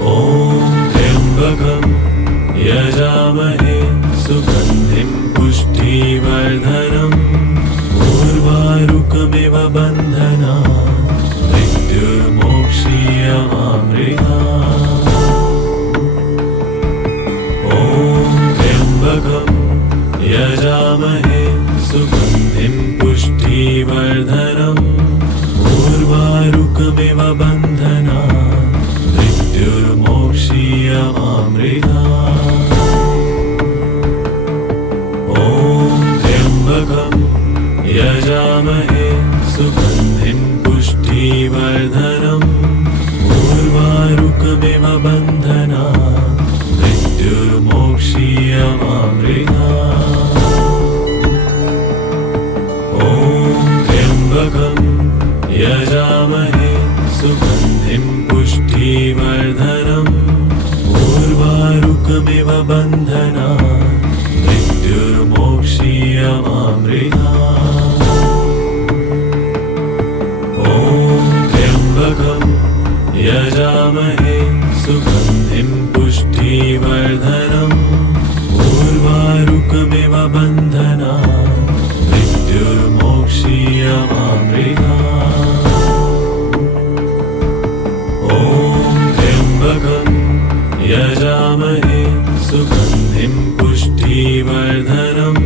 ॐ त्र्यम्बकं यजामहे सुगन्धिं पुष्टिवर्धनम् उर्वारुकमिव बन्धनात् मृत्युर्मोक्षीयमामृतात्। ॐ त्र्यम्बकं यजामहे सुगन्धिं पुष्टिवर्धनम् उर्वारुकमिव बन्धनात् मृत्युर्मोक्षीयमामृतात्। ॐ त्र्यम्बकं यजामहे सुगन्धिं पुष्टिवर्धनम् उर्वारुकमिव बन्धनात् मृत्युर्मोक्षीयमामृतात्। ॐ त्र्यम्बकं यजामहे सुगन्धिं पुष्टिवर्धनम् उर्वारुकमिव बन्धनात् मृत्युर्मोक्षीयमामृतात्। ॐ त्र्यम्बकं यजामहे सुगन्धिं पुष्टिवर्धनम् उर्वारुकमिव बन्धनात् मृत्युर्मोक्षीयमामृतात्। ॐ त्र्यम्बकं यजामहे सुगन्धिं पुष्टिवर्धनम्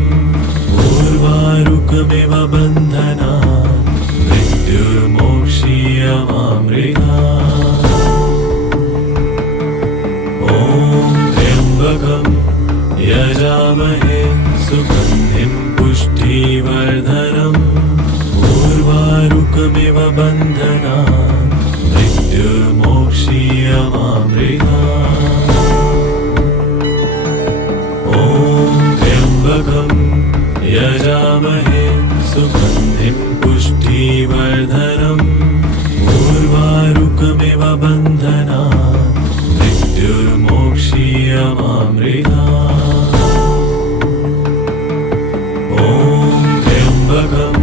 उर्वारुकमिव बन्धनात् मृत्युर्मोक्षीयमामृतात्। ॐ त्र्यम्बकं यजामहे सुगन्धिं पुष्टिवर्धनम् उर्वारुकमिव बन्धनात् मृत्युर्मोक्षीयमामृतात्। ॐ त्र्यम्बकं यजामहे सुगन्धिं पुष्टिवर्धनम् उर्वारुकमिव बन्धनात् मृत्युर्मोक्षीयमामृतात्। ॐ त्र्यम्बकं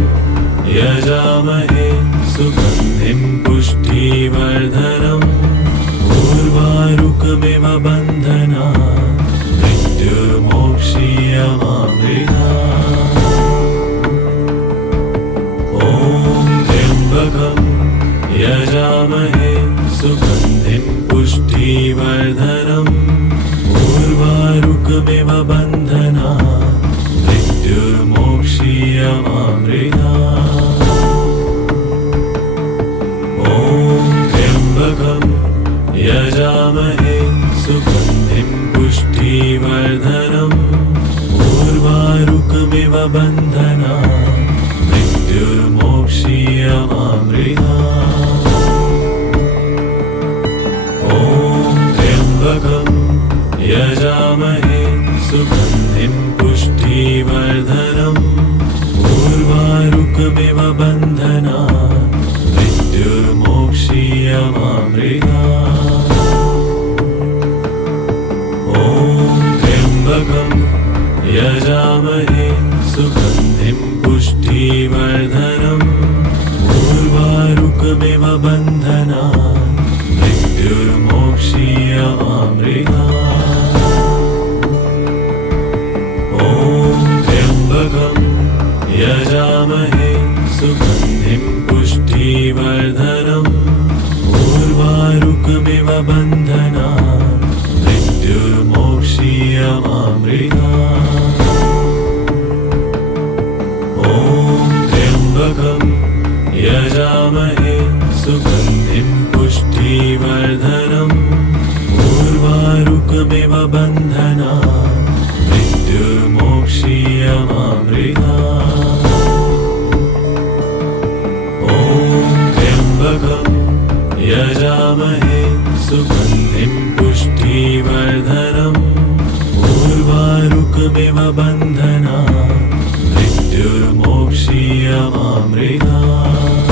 यजामहे सुगन्धिं पुष्टिवर्धनम् उर्वारुकमिव बन्धनात् मृत्युर्मोक्षीयमामृतात्। ॐ त्र्यम्बकं यजामहे सुगन्धिं पुष्टिवर्धनम् उर्वारुकमिव बन्धनात् मृत्युर्मोक्षीयमामृतात्। ॐ त्र्यम्बकं यजामहे सुगन्धिं पुष्टिवर्धनम् उर्वारुकमिव बन्धनात् मृत्युर्मोक्षीयमामृतात्। ॐ त्र्यम्बकं यजामहे सुगन्धिं पुष्टिवर्धनम् उर्वारुकमिव बन्धनात् मृत्युर्मोक्षीयमामृतात्। ॐ त्र्यम्बकं यजामहे सुगन्धिं पुष्टिवर्धनम् उर्वारुकमिव बन्धनात् मृत्युर्मोक्षीयमामृतात्। ॐ त्र्यम्बकं यजामहे सुगन्धिं पुष्टिवर्धनम् उर्वारुकमिव बन्धनात् मृत्युर्मोक्षीयमामृतात्। ॐ त्र्यम्बकं यजामहे सुगन्धिं पुष्टिवर्धनम् उर्वारुकमिव बन्धनात् मृत्युर्मोक्षीयमामृतात्। ॐ त्र्यम्बकं यजामहे सुगन्धिं पुष्टिवर्धनम् उर्वारुकमिव बन्धनात् मृत्युर्मोक्षीयमामृतात्।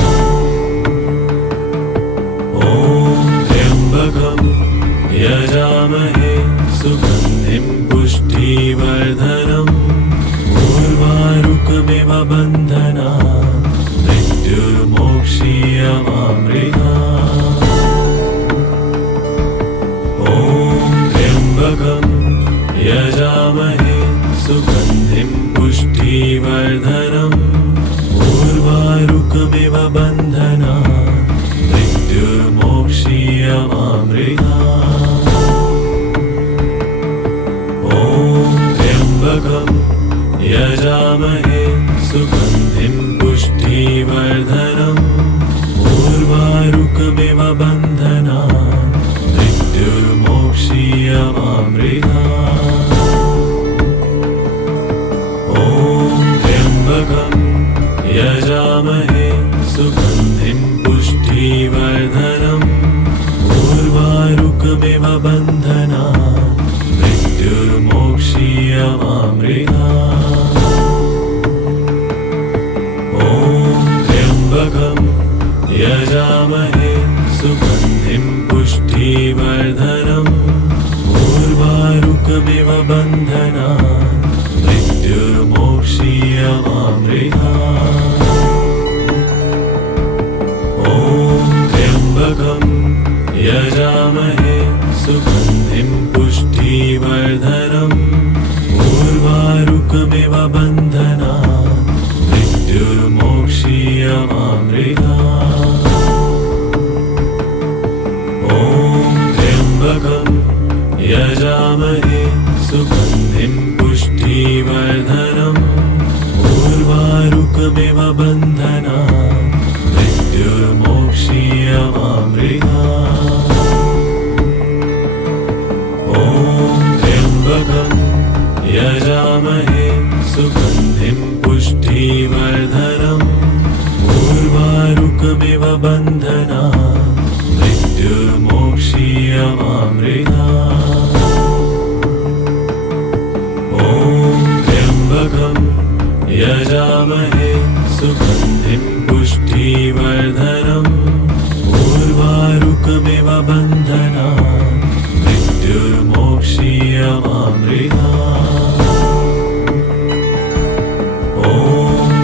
ॐ त्र्यम्बकं यजामहे सुगन्धिं पुष्टिवर्धनम् उर्वारुकमिव बन्धनात् मृत्युर्मोक्षीयमामृतात्। ॐ ॐ त्र्यम्बकं यजामहे सुगन्धिं पुष्टिवर्धनम् उर्वारुकमिव बन्धनान् मृत्युर्मोक्षीयमामृतात्। ॐ त्र्यम्बकं यजामहे सुगन्धिं पुष्टिवर्धनम् उर्वारुकमिव बन्धनान् मृत्युर्मोक्षीयमामृतात्। ॐ त्र्यम्बकं यजामहे सुगन्धिं पुष्टिवर्धनम् उर्वारुकमिव बन्धनान् मृत्युर्मोक्षीयमामृतात्। ॐ त्र्यम्बकं यजामहे सुगन्धिं पुष्टिवर्धनम् उर्वारुकमिव बन्धनान् मृत्युर्मोक्षीयमामृतात्। ॐ त्र्यम्बकं यजामहे सुगन्धिं पुष्टिवर्धनम् उर्वारुकमिव बन्धनान् मृत्युर्मोक्षीयमामृतात्। ॐ त्र्यम्बकं यजामहे सुगन्धिं पुष्टिवर्धनम् उर्वारुकमिव बन्धनान् मृत्युर्मोक्षीयमामृतात्। ॐ त्र्यम्बकं यजामहे सुगन्धिं पुष्टिवर्धनम् उर्वारुकमिव बन्धनान् मृत्युर्मोक्षीयमामृतात्। ॐ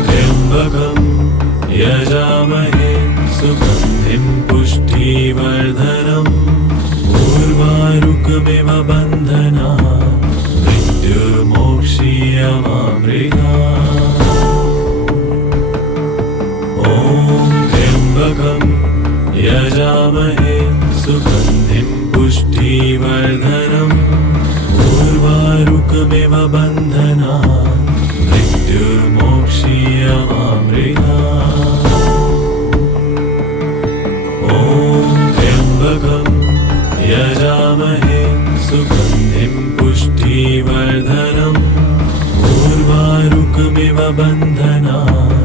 त्र्यम्बकं यजामहे सुगन्धिं पुष्टिवर्धनम् उर्वारुकमिव बन्धनान् मृत्युर्मोक्षीयमामृतात्। ॐ त्र्यम्बकं यजामहे सुगन्धिं पुष्टिवर्धनम् उर्वारुकमिव बन्धनान् मृत्युर्मोक्षीयमामृतात्। ॐ त्र्यम्बकं यजामहे सुगन्धिं पुष्टिवर्धनम् उर्वारुकमिव बन्धनान्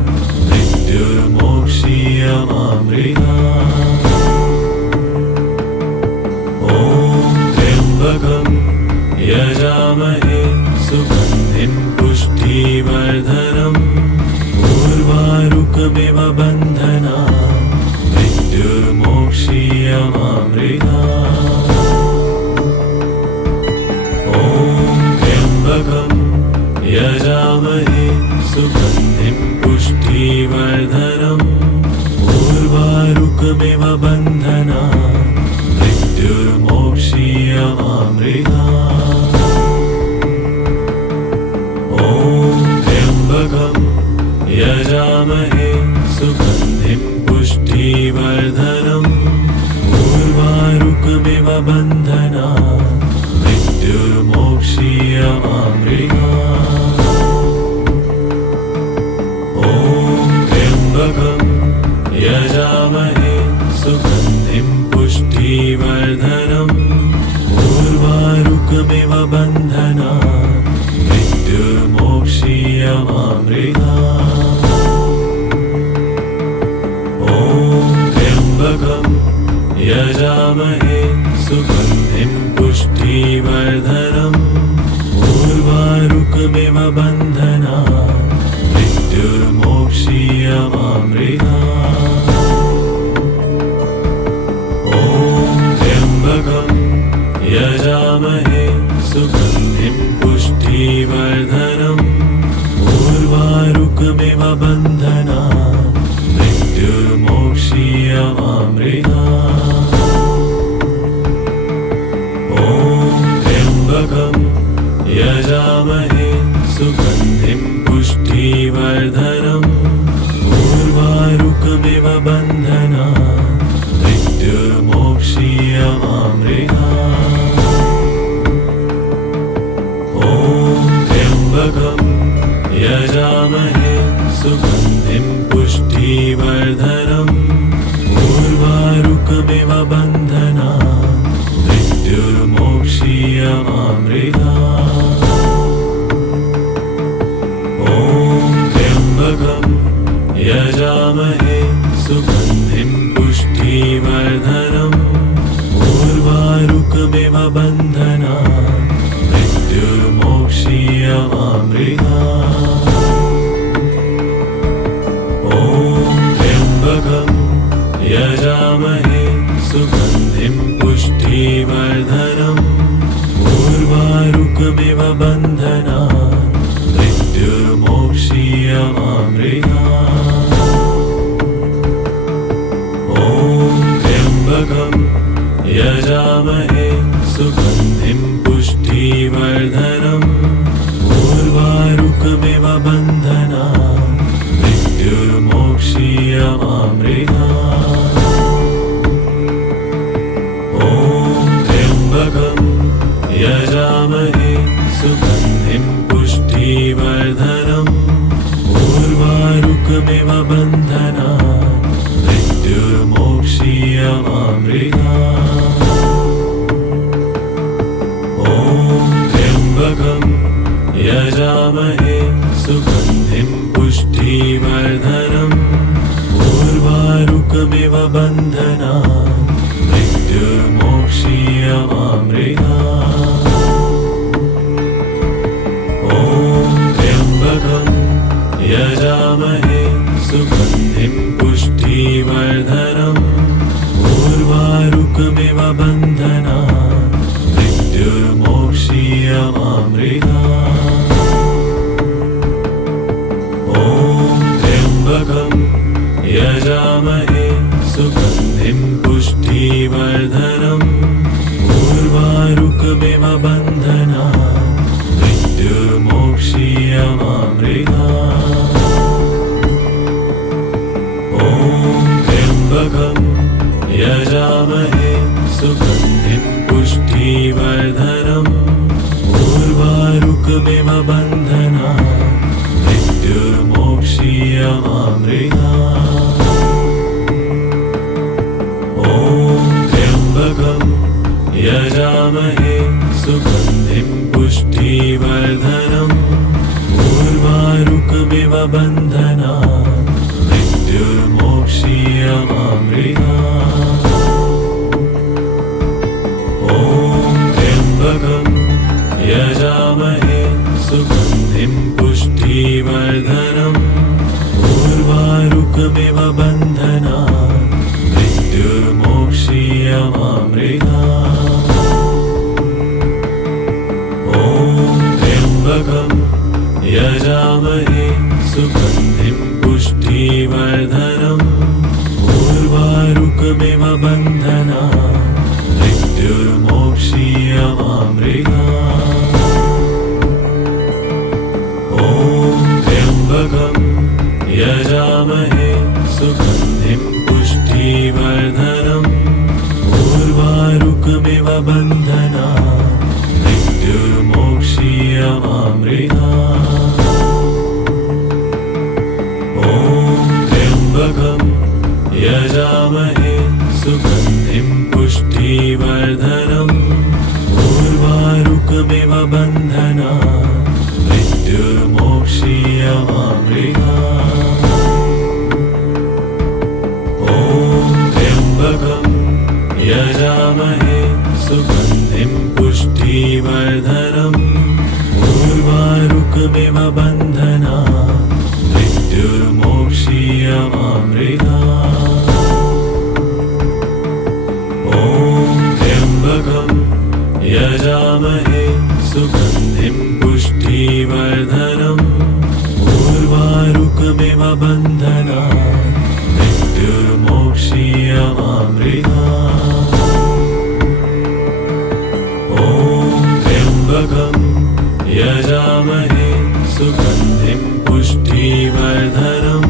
मृत्युर्मोक्षीयमामृतात्। ॐ त्र्यम्बकं यजामहे सुगन्धिं पुष्टिवर्धनम् उर्वारुकमिव बन्धनान् मृत्युर्मोक्षीयमामृतात्। ॐ त्र्यम्बकं यजामहे सुगन्धिं पुष्टिवर्धनम् उर्वारुकमिव बन्धनान् मृत्युर्मोक्षीयमामृतात्। ॐ त्र्यम्बकं यजामहे सुगन्धिं पुष्टिवर्धनम् उर्वारुकमिव बन्धनान् मृत्युर्मोक्षीयमामृतात्। ॐ त्र्यम्बकं यजामहे सुगन्धिं पुष्टिवर्धनम् उर्वारुकमिव बन्धनान् मृत्युर्मोक्षीयमामृतात्। ॐ त्र्यम्बकं यजामहे सुगन्धिं पुष्टिवर्धनम् उर्वारुकमिव बन्धनान् मृत्युर्मोक्षीयमामृतात्। ॐ त्र्यम्बकं यजामहे सुगन्धिं पुष्टिवर्धनम् उर्वारुकमिव बन्धनान् मृत्युर्मोक्षीयमामृतात्। ॐ त्र्यम्बकं यजामहे सुगन्धिं पुष्टिवर्धनम् उर्वारुकमिव बन्धनान् मृत्युर्मोक्षीयमामृतात्। त्र्यम्बकं यजामहे सुगन्धिं पुष्टिवर्धनम् उर्वारुकमिव बन्धनान् मृत्युर्मोक्षीयमामृतात्। त्र्यम्बकं यजामहे सुगन्धिं पुष्टिवर्धनम् उर्वारुकमिव बन्धनान् मृत्युर्मोक्षीयमामृतात्। त्र्यम्बकं यजामहे सुगन्धिं पुष्टिवर्धनम् उर्वारुकमिव बन्धनान् मृत्युर्मोक्षीयमामृतात्। त्र्यम्बकं यजामहे सुगन्धिं पुष्टिवर्धनम् उर्वारुकमिव बन्धनान् मृत्युर्मोक्षीयमामृतात्। त्र्यम्बकं यजामहे सुगन्धिं पुष्टिवर्धनम् उर्वारुकमिव बन्धनान् मृत्युर्मोक्षीयमामृतात्। त्र्यम्बकं यजामहे सुगन्धिं पुष्टिवर्धनम् उर्वारुकमिव बन्धनान् मृत्युर्मोक्षीयमामृतात्। त्र्यम्बकं यजामहे सुगन्धिं पुष्टिवर्धनम् उर्वारुकमिव बन्धनान् मृत्युर्मोक्षीयमामृतात्। त्र्यम्बकं यजामहे सुगन्धिं पुष्टिवर्धनम् उर्वारुकमिव बन्धनान् मृत्युर्मोक्षीयमामृतात्। त्र्यम्बकं यजामहे सुगन्धिं पुष्टिवर्धनम् उर्वारुकमिव बन्धनान् मृत्युर्मोक्षीयमामृतात्। त्र्यम्बकं यजामहे सुगन्धिं पुष्टिवर्धनम् उर्वारुकमिव बन्धनान् मृत्युर्मोक्षीयमामृतात्। त्र्यम्बकं यजामहे सुगन्धिं पुष्टिवर्धनम् उर्वारुकमिव बन्धनान् मृत्युर्मोक्षीयमामृतात्। त्र्यम्बकं यजामहे सुगन्धिं पुष्टिवर्धनम् उर्वारुकमिव बन्धनान् मृत्युर्मोक्षीयमामृतात्। त्र्यम्बकं यजामहे सुगन्धिं पुष्टिवर्धनम् उर्वारुकमिव बन्धनान् मृत्युर्मोक्षीयमामृतात्। त्र्यम्बकं यजामहे सुगन्धिं पुष्टिवर्धनम् उर्वारुकमिव बन्धनान् मृत्युर्मोक्षीयमामृतात्। त्र्यम्बकं यजामहे सुगन्धिं पुष्टिवर्धनम् उर्वारुकमिव बन्धनान् मृत्युर्मोक्षीयमामृतात्। त्र्यम्बकं यजामहे सुगन्धिं पुष्टिवर्धनम् उर्वारुकमिव बन्धनान् मृत्युर्मोक्षीयमामृतात्। त्र्यम्बकं यजामहे सुगन्धिं पुष्टिवर्धनम्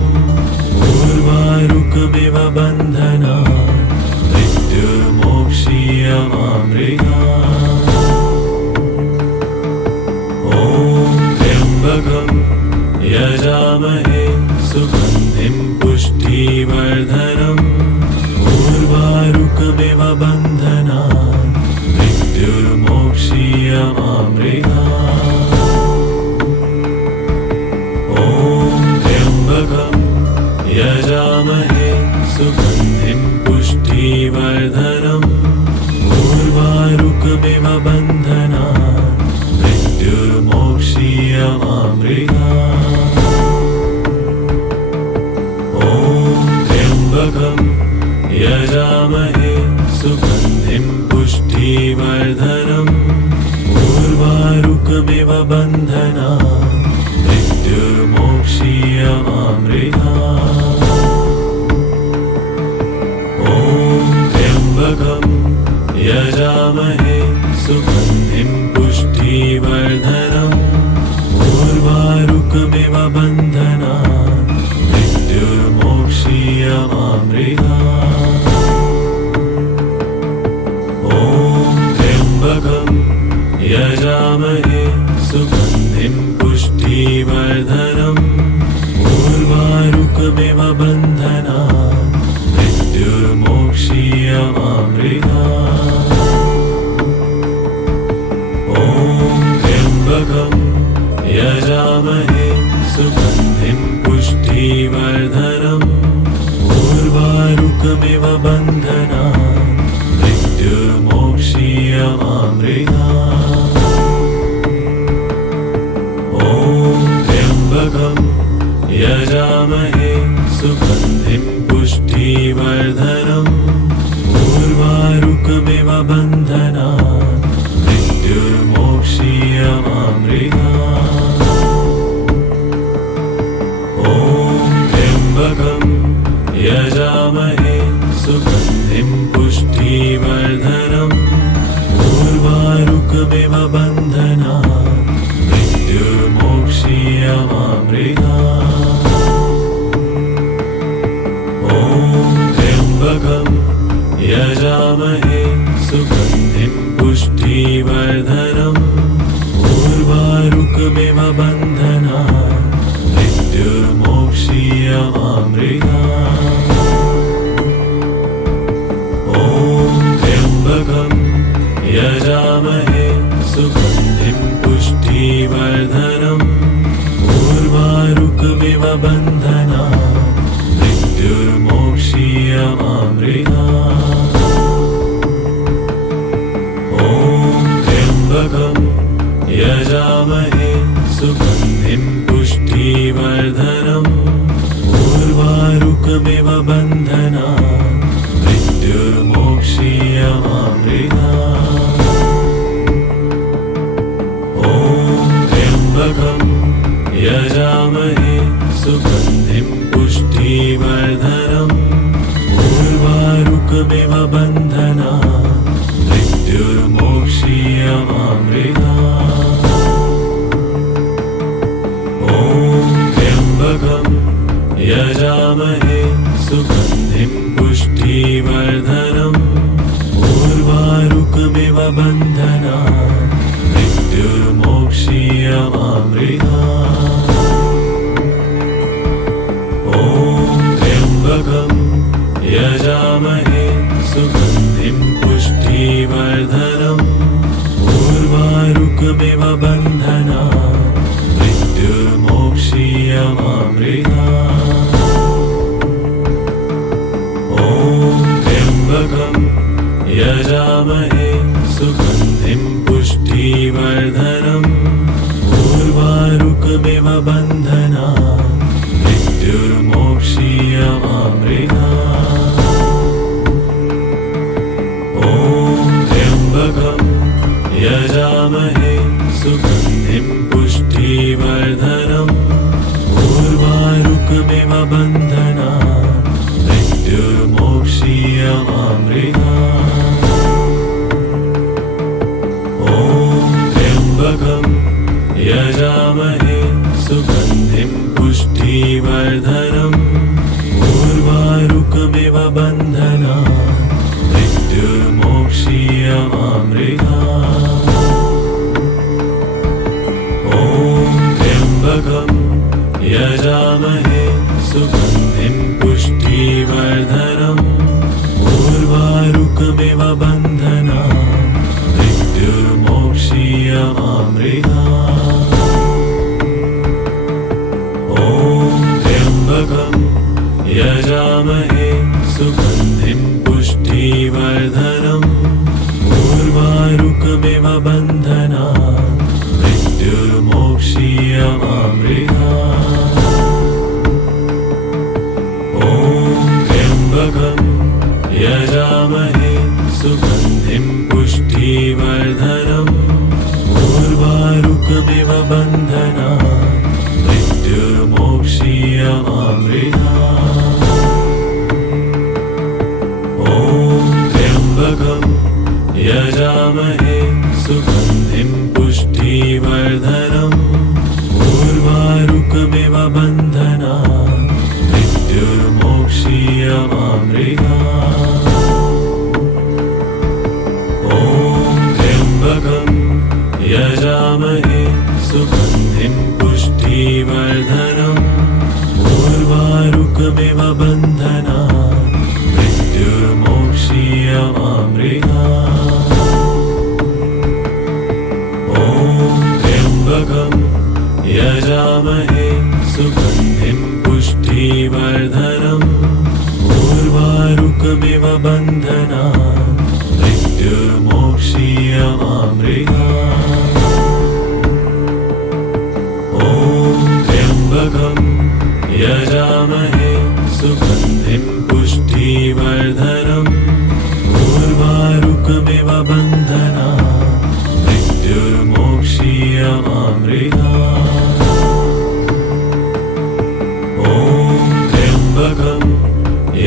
उर्वारुकमिव बन्धनान् मृत्युर्मोक्षीयमामृतात्। त्र्यम्बकं यजामहे सुगन्धिं पुष्टिवर्धनम् उर्वारुकमिव बन्धनान् मृत्युर्मोक्षीयमामृतात्। त्र्यम्बकं यजामहे सुगन्धिं पुष्टिवर्धनम् उर्वारुकमिव बन्धनान् मृत्युर्मोक्षीयमामृतात्। त्र्यम्बकं यजामहे सुगन्धिं पुष्टिवर्धनम् उर्वारुकमिव बन्धनान् मृत्युर्मोक्षीयमामृतात्। त्र्यम्बकं यजामहे सुगन्धिं पुष्टिवर्धनम् उर्वारुकमिव बन्धनान् मृत्युर्मोक्षीयमामृतात्। त्र्यम्बकं यजामहे सुगन्धिं पुष्टिवर्धनम् उर्वारुकमिव बन्धनान् मृत्युर्मोक्षीयमामृतात्। त्र्यम्बकं यजामहे सुगन्धिं पुष्टिवर्धनम् उर्वारुकमिव बन्धनान् मृत्युर्मोक्षीयमामृतात्। त्र्यम्बकं यजामहे सुगन्धिं पुष्टिवर्धनम् उर्वारुकमिव बन्धनान् मृत्युर्मोक्षीयमामृतात्। त्र्यम्बकं यजामहे सुगन्धिं पुष्टिवर्धनम् उर्वारुकमिव बन्धनान् मृत्युर्मोक्षीयमामृतात्। त्र्यम्बकं यजामहे सुगन्धिं पुष्टिवर्धनम् उर्वारुकमिव बन्धनान् मृत्युर्मोक्षीयमामृतात्। त्र्यम्बकं यजामहे सुगन्धिं पुष्टिवर्धनम् उर्वारुकमिव बन्धनान् मृत्युर्मोक्षीयमामृतात्। त्र्यम्बकं यजामहे सुगन्धिं पुष्टिवर्धनम् उर्वारुकमिव बन्धनान् मृत्युर्मोक्षीयमामृतात्। त्र्यम्बकं यजामहे सुगन्धिं पुष्टिवर्धनम् उर्वारुकमिव बन्धनान् मृत्युर्मोक्षीयमामृतात्। त्र्यम्बकं यजामहे सुगन्धिं पुष्टिवर्धनम् उर्वारुकमिव बन्धनान् मृत्युर्मोक्षीयमामृतात्। त्र्यम्बकं यजामहे सुगन्धिं पुष्टिवर्धनम् उर्वारुकमिव बन्धनान् मृत्युर्मोक्षीयमामृतात्। त्र्यम्बकं यजामहे सुगन्धिं पुष्टिवर्धनम् उर्वारुकमिव बन्धनान् मृत्युर्मोक्षीयमामृतात्। त्र्यम्बकं यजामहे सुगन्धिं पुष्टिवर्धनम् उर्वारुकमिव बन्धनान् मृत्युर्मोक्षीयमामृतात्। त्र्यम्बकं यजामहे सुगन्धिं पुष्टिवर्धनम् उर्वारुकमिव बन्धनान् मृत्युर्मोक्षीयमामृतात्। त्र्यम्बकं यजामहे सुगन्धिं पुष्टिवर्धनम् उर्वारुकमिव बन्धनान् मृत्युर्मोक्षीयमामृतात्। ॐ त्र्यम्बकं यजामहे सुगन्धिं पुष्टिवर्धनम् उर्वारुकमिव बन्धनान् मृत्युर्मोक्षीयमामृतात्। ॐ त्र्यम्बकं यजामहे सुगन्धिं पुष्टिवर्धनम् उर्वारुकमिव बन्धनान् मृत्युर्मोक्षीयमामृतात्। ॐ त्र्यम्बकं यजामहे सुगन्धिं पुष्टिवर्धनम् उर्वारुकमिव बन्धनान् मृत्युर्मोक्षीयमामृतात्। ॐ त्र्यम्बकं यजामहे सुगन्धिं पुष्टिवर्धनम् उर्वारुकमिव बन्धनान् मृत्युर्मोक्षीयमामृतात्। ॐ त्र्यम्बकं यजामहे सुगन्धिं पुष्टिवर्धनम् उर्वारुकमिव बन्धनान् मृत्युर्मोक्षीयमामृतात्। ॐ त्र्यम्बकं यजामहे सुगन्धिं पुष्टिवर्धनम् उर्वारुकमिव बन्धनान् मृत्युर्मोक्षीयमामृतात्। ॐ त्र्यम्बकं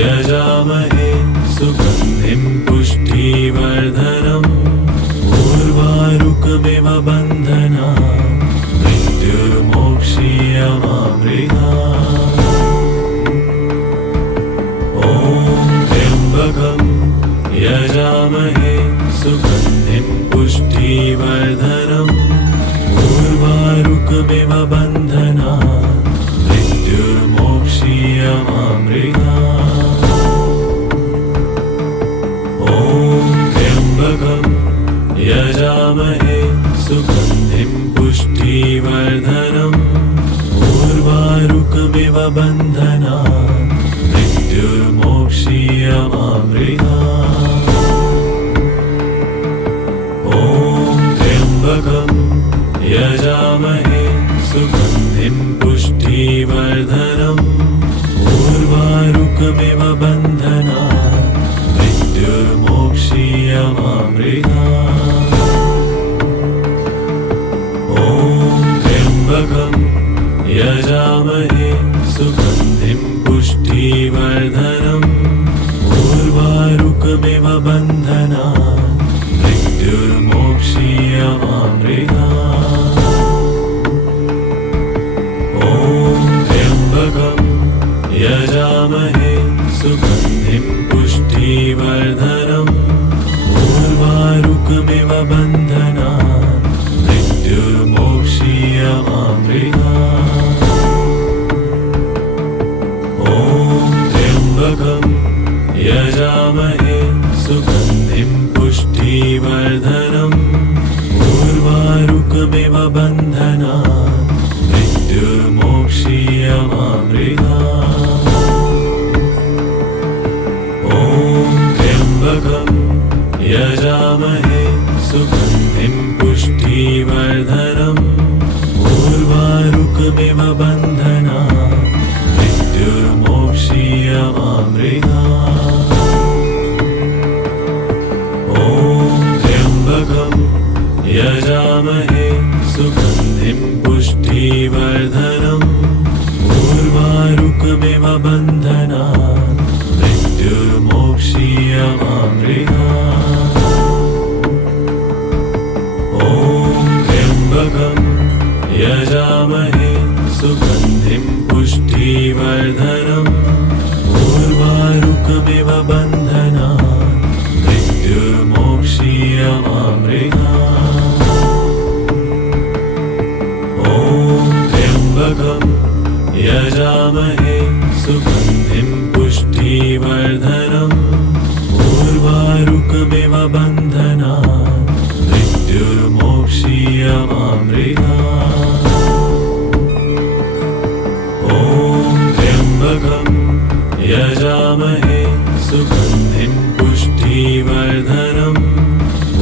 यजामहे सुगन्धिं पुष्टिवर्धनम् उर्वारुकमिव बन्धनान् मृत्युर्मोक्षीयमामृतात्। ॐ त्र्यम्बकं यजामहे सुगन्धिं पुष्टिवर्धनम् उर्वारुकमिव बन्धनान् मृत्युर्मोक्षीयमामृतात्। ॐ त्र्यम्बकं यजामहे सुगन्धिं पुष्टिवर्धनम् उर्वारुकमिव बन्धनान् मृत्युर्मोक्षीयमामृतात्। ॐ त्र्यम्बकं यजामहे सुगन्धिं पुष्टिवर्धनम् उर्वारुकमिव बन्धनान् मृत्युर्मोक्षीयमामृतात्। ॐ त्र्यम्बकं यजामहे सुगन्धिं पुष्टिवर्धनम् उर्वारुकमिव बन्धनान् मृत्युर्मोक्षीयमामृतात्। ॐ त्र्यम्बकं यजामहे सुगन्धिं पुष्टिवर्धनम् उर्वारुकमिव बन्धनान् मृत्युर्मोक्षीयमामृतात्। ॐ त्र्यम्बकं यजामहे सुगन्धिं पुष्टिवर्धनम् उर्वारुकमिव बन्धनान् मृत्युर्मोक्षीयमामृतात्। ॐ त्र्यम्बकं यजामहे सुगन्धिं पुष्टिवर्धनम् उर्वारुकमिव बन्धनान् मृत्युर्मोक्षीयमामृतात्। ॐ त्र्यम्बकं यजामहे सुगन्धिं पुष्टिवर्धनम् उर्वारुकमिव बन्धनान् मृत्युर्मोक्षीयमामृतात्। ॐ त्र्यम्बकं यजामहे सुगन्धिं पुष्टिवर्धनम् उर्वारुकमिव बन्धनान् मृत्युर्मोक्षीयमामृतात्। बन्धनात् मृत्युर्मोक्षीयमामृतात्। ॐ त्र्यम्बकं यजामहे सुगन्धिं पुष्टिवर्धनम्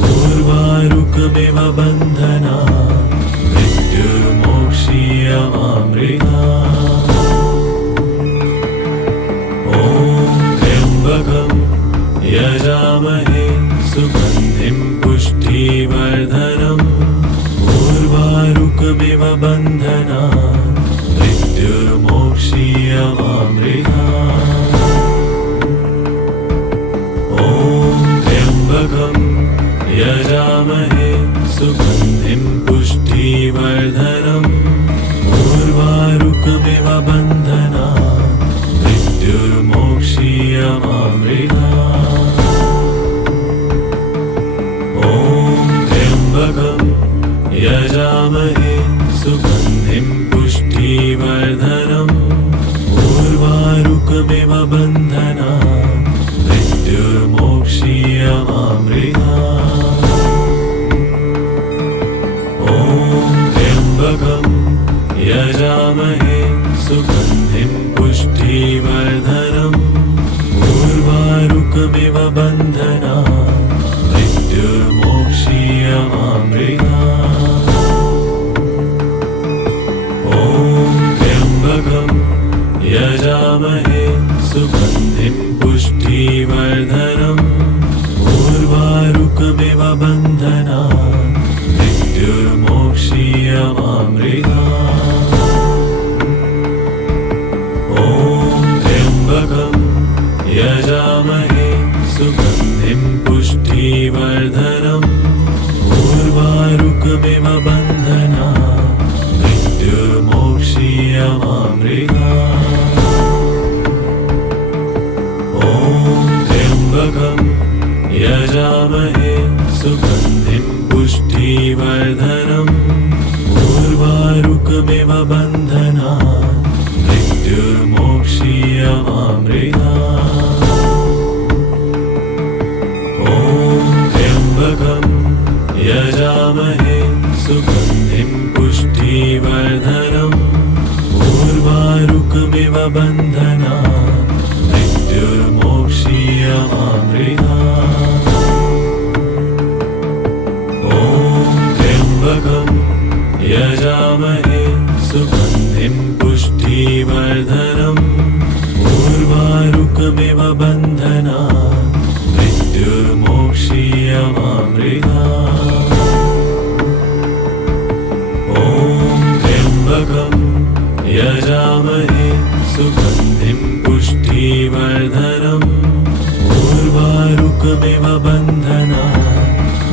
उर्वारुकमिव बन्धनात् मृत्युर्मोक्षीयमामृतात्। ॐ त्र्यम्बकं यजामहे सुगन्धिं पुष्टिवर्धनम् उर्वारुकमिव बन्धनात् मृत्युर्मोक्षीयमामृतात्। ॐ त्र्यम्बकं यजामहे सुगन्धिं पुष्टिवर्धनम् उर्वारुकमिव बन्धनात् मृत्युर्मोक्षीयमामृतात्। ॐ त्र्यम्बकं यजामहे सुगन्धिं पुष्टिवर्धनम् उर्वारुकमिव बन्धनात् मृत्युर्मोक्षीयमामृतात्। ॐ त्र्यम्बकं यजामहे सुगन्धिं पुष्टिवर्धनम् उर्वारुकमिव बन्धनात् मृत्युर्मोक्षीयमामृतात्। ॐ त्र्यम्बकं यजामहे सुगन्धिं पुष्टिवर्धनम् उर्वारुकमिव बन्धनात् मृत्युर्मोक्षीयमामृतात्। ॐ त्र्यम्बकं यजामहे सुगन्धिं पुष्टिवर्धनम् उर्वारुकमिव बन्धनात् मृत्युर्मोक्षीयमामृतात्। ॐ त्र्यम्बकं यजामहे सुगन्धिं पुष्टिवर्धनम् उर्वारुकमिव बन्धनात् मृत्युर्मोक्षीयमामृतात्। ॐ त्र्यम्बकं यजामहे सुगन्धिं पुष्टिवर्धनम् उर्वारुकमिव बन्धनात् मृत्युर्मोक्षीयमामृतात्। ॐ त्र्यम्बकं यजामहे सुगन्धिं पुष्टिवर्धनम् उर्वारुकमिव बन्धनात् मृत्युर्मोक्षीयमामृतात्। ॐ त्र्यम्बकं यजामहे सुगन्धिं पुष्टिवर्धनम् उर्वारुकमिव बन्धनात्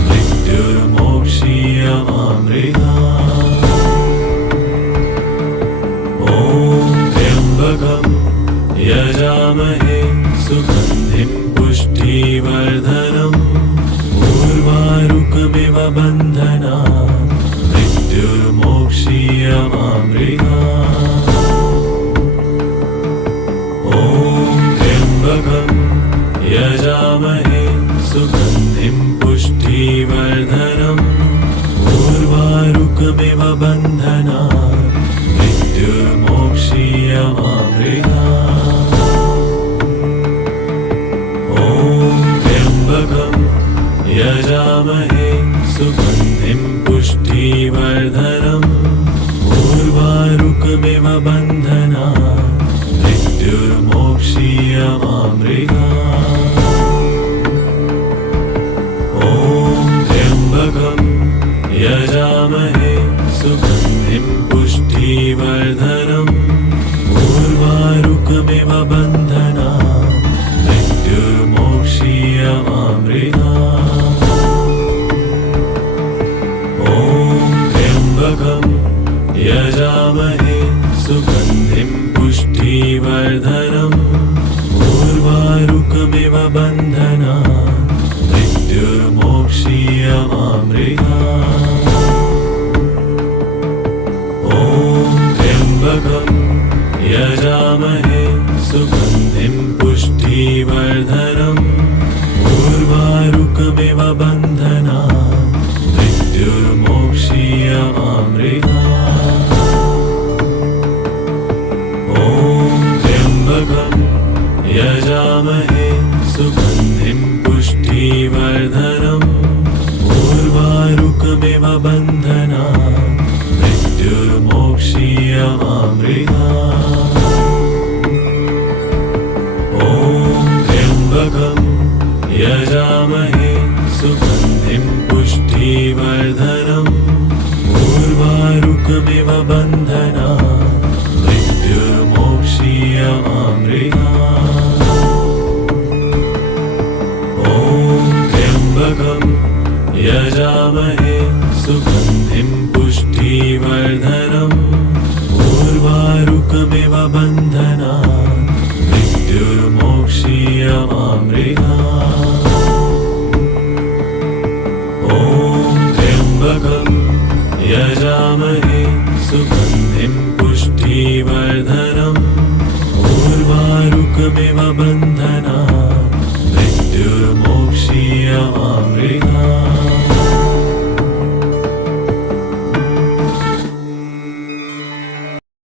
मृत्युर्मोक्षीयमामृतात्। ॐ त्र्यम्बकं यजामहे सुगन्धिं पुष्टिवर्धनम् उर्वारुकमिव बन्धनात् मृत्युर्मोक्षीयमामृतात्। ॐ त्र्यम्बकं यजामहे सुगन्धिं पुष्टिवर्धनम् उर्वारुकमिव बन्धनात् मृत्युर्मोक्षीयमामृतात्। ॐ त्र्यम्बकं यजामहे सुगन्धिं पुष्टिवर्धनम् उर्वारुकमिव बन्धनात् मृत्युर्मोक्षीयमामृतात्। ॐ त्र्यम्बकं यजामहे सुगन्धिं पुष्टिवर्धनम् उर्वारुकमिव बन्धनात् मृत्युर्मोक्षीयमामृतात्। ॐ त्र्यम्बकं यजामहे सुगन्धिं पुष्टिवर्धनम् उर्वारुकमिव बन्धनात् मृत्युर्मोक्षीयमामृतात्। ॐ त्र्यम्बकं यजामहे सुगन्धिं पुष्टिवर्धनम् उर्वारुकमिव यजामहे सुगन्धिं पुष्टिवर्धनम् उर्वारुकमिव बन्धनान् मृत्युर्मोक्षीयमामृतात्